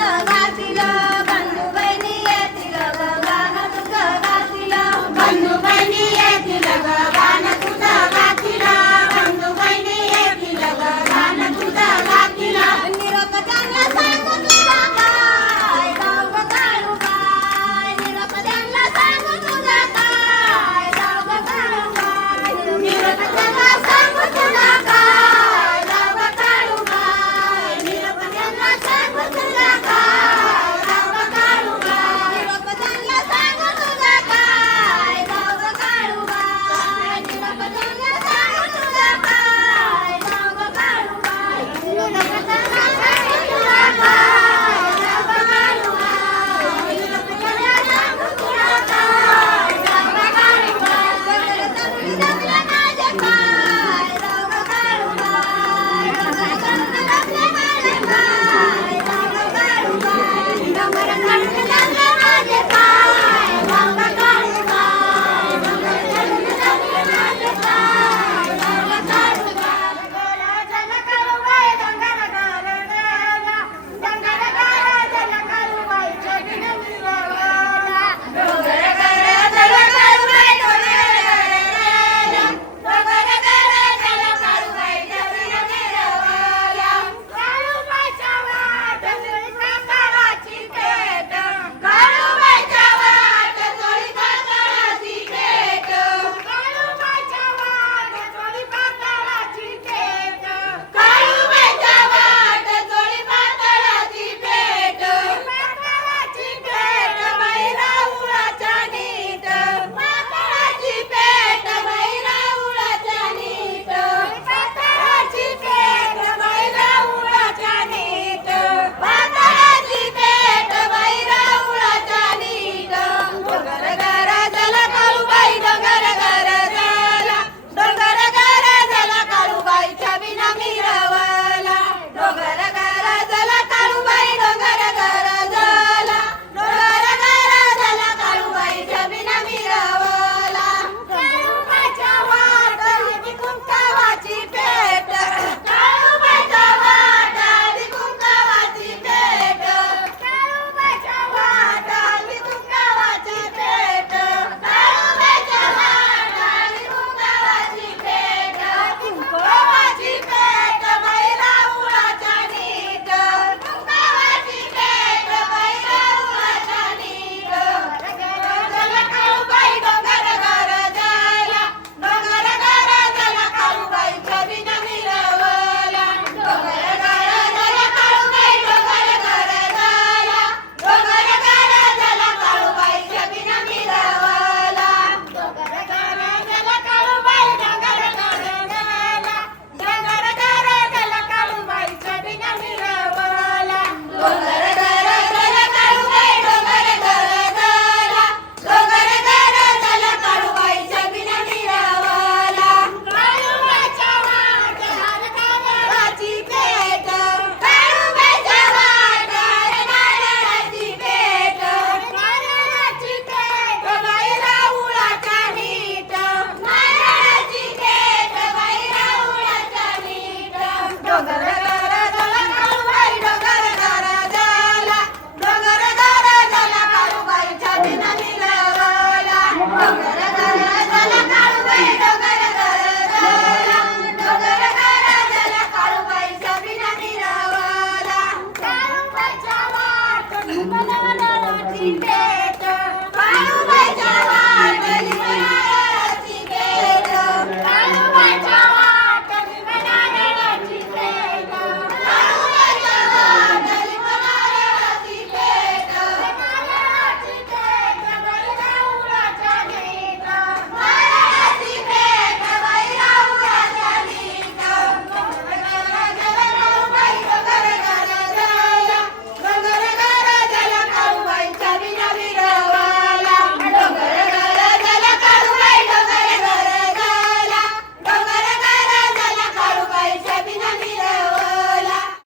দাদা দিলা